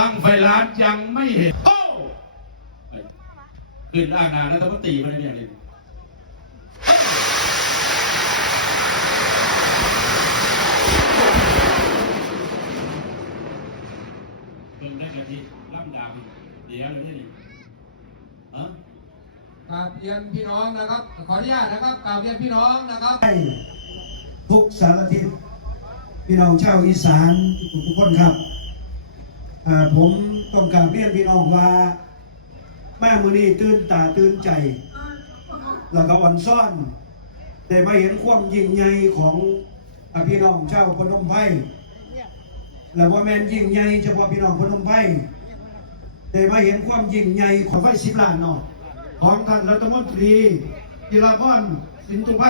บังไฟล้านยังไม่เห็น โอ้เฮ้ยขึ้นล่างนานแล้วต้องตีมันเนี่ยนี่เบิ่งได้กะทิล่ำดาวเดี๋ยวเลยนี่ฮะกราบเรียนพี่น้องนะครับ ขออนุญาตนะครับกราบเรียนพี่น้องนะครับให้ทุกสารทิศพี่น้องชาวอีสานทุกคนครับอ่า ผมต้องกาบเรียนพี่น้องว่าแม่มือนี้ตื่นตาตื่นใจ แล้วก็อ่อนซ่อนได้มาเห็นความยิ่งใหญ่ของอพี่น้องชาวพนมไพรแล้วว่าแม่นยิ่งใหญ่เฉพาะพี่น้องพนมไพรได้มาเห็นความยิ่งใหญ่ของไฟสิบล้านนาะของท่านรัฐมนตรีจิรพรสินตุไพ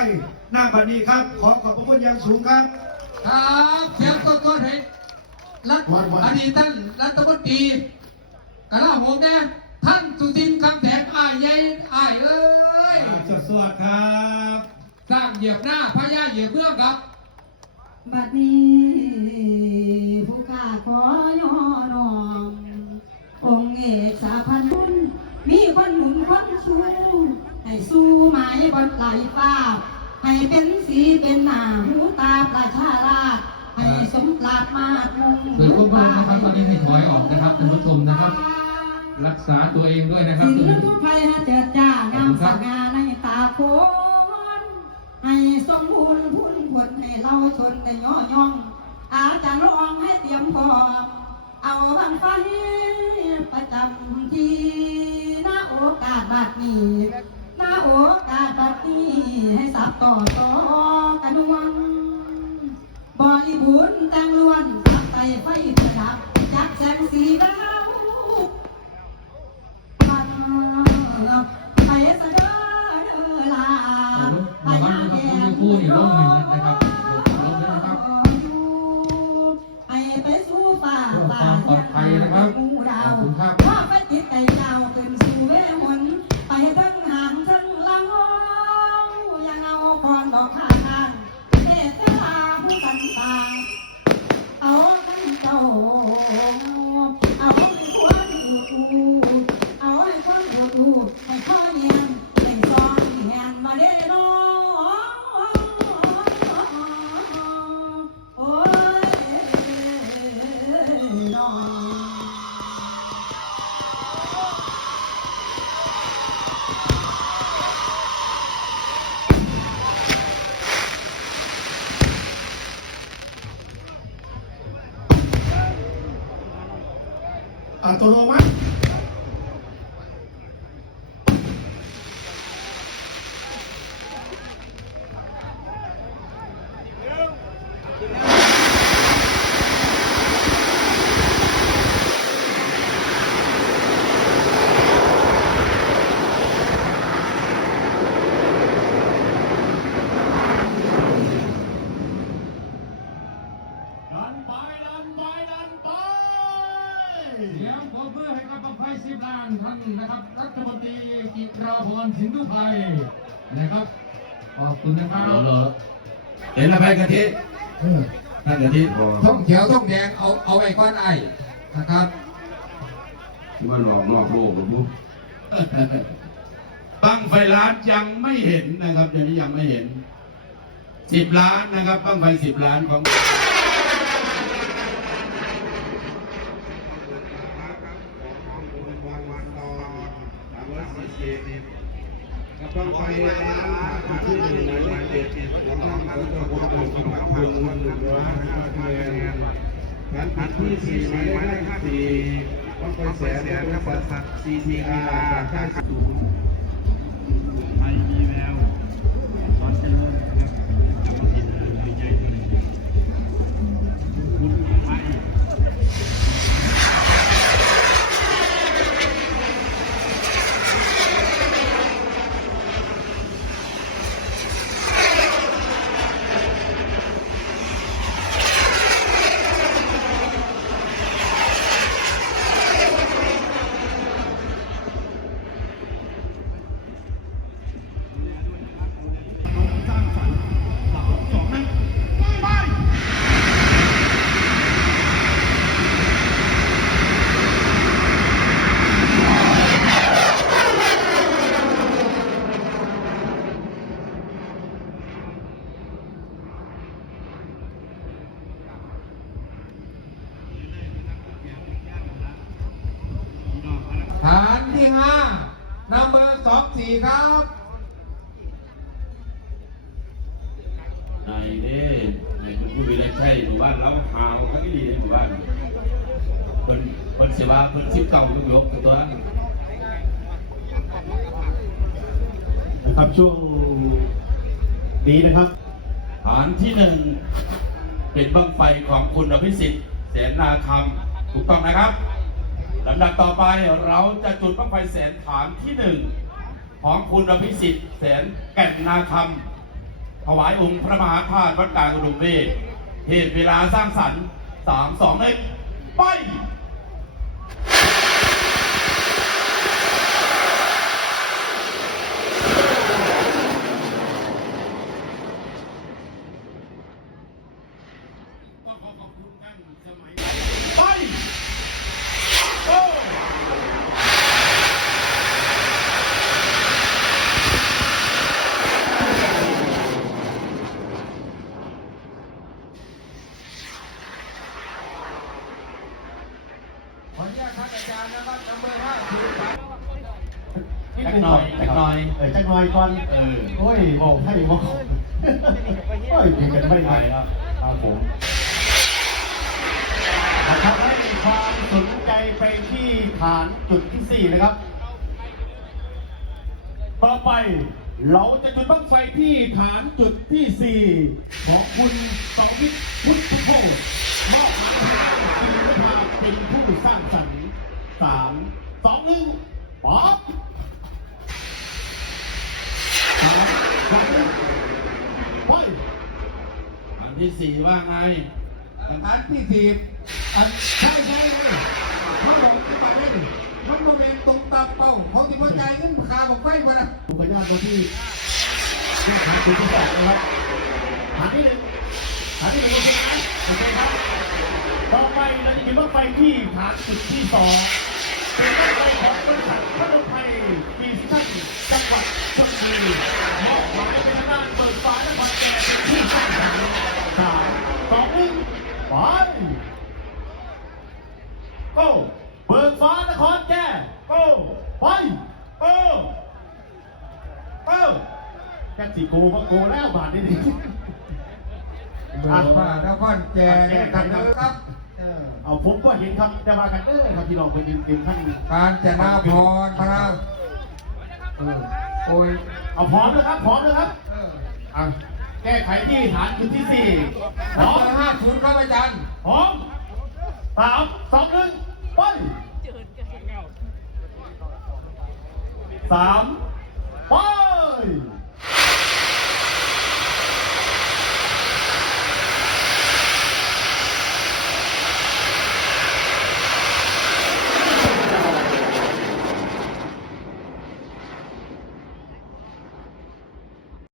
หน้าบัดนี้ครับ ขอขอบพระคุณอย่างสูงครับ ครับเสียงต้นต้นให้ รัฐวันวันอดีตท่านรัฐมนตรีกระลาโหมเนี่ยท่านสุทินคำแสงอ้ายใหญ่อ้ายเอ้ยสวัสดีครับสร้างเหยียบหน้าพญาเหยียบเมืองครับ บัดนี้ผู้ข้าขอย่อน้อมองค์เอกสาพันบุญมีคนหนุนคนชูให้สู้หมายบนไหลฟ้า ให้เป็นสีเป็นหน้าหูตาประชาราช ให้สมปรารถนามุ่งคือทุกคนนะครับตอนนี้ให้ถอยออกนะครับท่านผู้ชมนะครับ รักษาตัวเองด้วยนะครับสิ่งทุกภัยให้เจิดจ้างามสง่าในตาโคนให้สมบูรณ์พุ่นผลให้เราชนได้ย่อย่องอาจารย์ร้องให้เตรียมพร้อมเอาวันไฟประจำที่หน้าโอกาสบัดนี้หน้าโอกาสบัดนี้ให้สับต่อต่อ บริบูรณ์แต่งล้วนตักไตไฟประดับจักแสงสีดาวพันไปสะเดอลาไปหน้าแดงคู่นี่ร่มหนึ่ เอาให้เจ้ อัตโนมัติ ดันไปดันไปดันไป เสียงปรบมือให้กับบังไฟสิบล้านท่านนะครับรัฐมนตรีกิตราพรสินธุไพยนะครับขอบคุณนะครับเหรอเหรอเห็นแล้วไหมกะทินั่นกะทิท่องเขียวท่องแดงเอาเอาไว้ก้อนไอ้นะครับมันหลอกนอกโลกหรือปุ๊บบังไฟล้านยังไม่เห็นนะครับอย่างนี้ยังไม่เห็นสิบล้านนะครับบังไฟสิบล้านของ กับต้องไปร้านที่หนึ่งในวันเด็ดของท่านก็จะพบกับคุณคุณวันหนึ่งร้อยห้าสิบคะแนนร้านพันที่สี่หมายเลขสี่ต้องไปแสนและบริษัทซีทีอาร์ค่ายสูง ที่ห้านัมเบอร์สองสี่ครับนายเด้เนี่ยมันผู้ดูแลใช่หมู่บ้านเราหาวเขาไม่ดีหมู่บ้านเพิ่นเพิ่นเสียว่าเพิ่นสิบเก่าอยู่ยกตัวนั้นนะครับช่วงนี้นะครับ ฐานที่หนึ่งเป็นบังไฟของคุณอภิสิทธิ์แสนนาคำถูกต้องนะครับ ลำดับต่อไปเราจะจุดบังไฟแสนฐานที่หนึ่งของคุณอภิสิทธิ์แสนแก่นนาคำถวายองค์พระมหาธาตุวัดกลางอุดมเวทเหตุเวลาสร้างสรรค์สามสองหนึ่งไปโอ้ ขออนุญาตท่านอา จารย์นะครับนัมเบอร์ห้าสี่ครับจักหน่อยจักหน่อยเออจักหน่อยก่อนเออโอ้ยบอกให้บอกโอ้ยเป็นกันไม่ไหวครับครับผมนะครับให้ความสนใจไปที่ฐานจุดที่สี่นะครับ ต่อไปเราจะจุดบั้งไฟที่ฐานจุดที่สี่ของคุณสองวิทย์พุทธโภคมอบหมายให้คุณพิธ เป็นผู้สร้างสรรค์สามสองหนึ่งป๊อปสามสองหนึ่งไปฐานที่สี่ว่าไงฐานที่สี่อันใช่ใช่เลยมันบอกที่มาเล่นมันโมเมนตรงตามเป้าของที่พ่อใจายเงินคาบอกไฟมาแล้วผมขออนุญาตคนที่แยกฐานจุดที่แปดนะครับฐานที่หนึ่ง ฐานที่หนึ่งโอเคไหมโอเคครับต่อไปเราจะเห็นว่าไปที่ฐานจุดที่สองเป็นรถไฟของบริษัทพนมไทยปีสั้นจังหวัดชลบุรีมอบหมายเป็นด้านเปิดฟ้านครแก่เป็นที่สร้างสรรค์สามสองหนึ่งไปโก้เปิดฟ้านครแก่โก้ไปโก้โก้แค่สี่โกก็โกแล้วบาทนี้ ดิเบิกมานครแจกันนะครับเออเอาผมก็เห็นครับจะมากันเออครับพี่น้องเป็นเป็นท่านการจนาพรครับเออโอ้ยเอาพร้อมนะครับพร้อมนะครับเอออะแก้ไขที่ฐานจุดที่สี่พร้อเบมอร์ห้าศูนย์ครับอาจารย์พร้อมสามสองหนึ่งไปสาม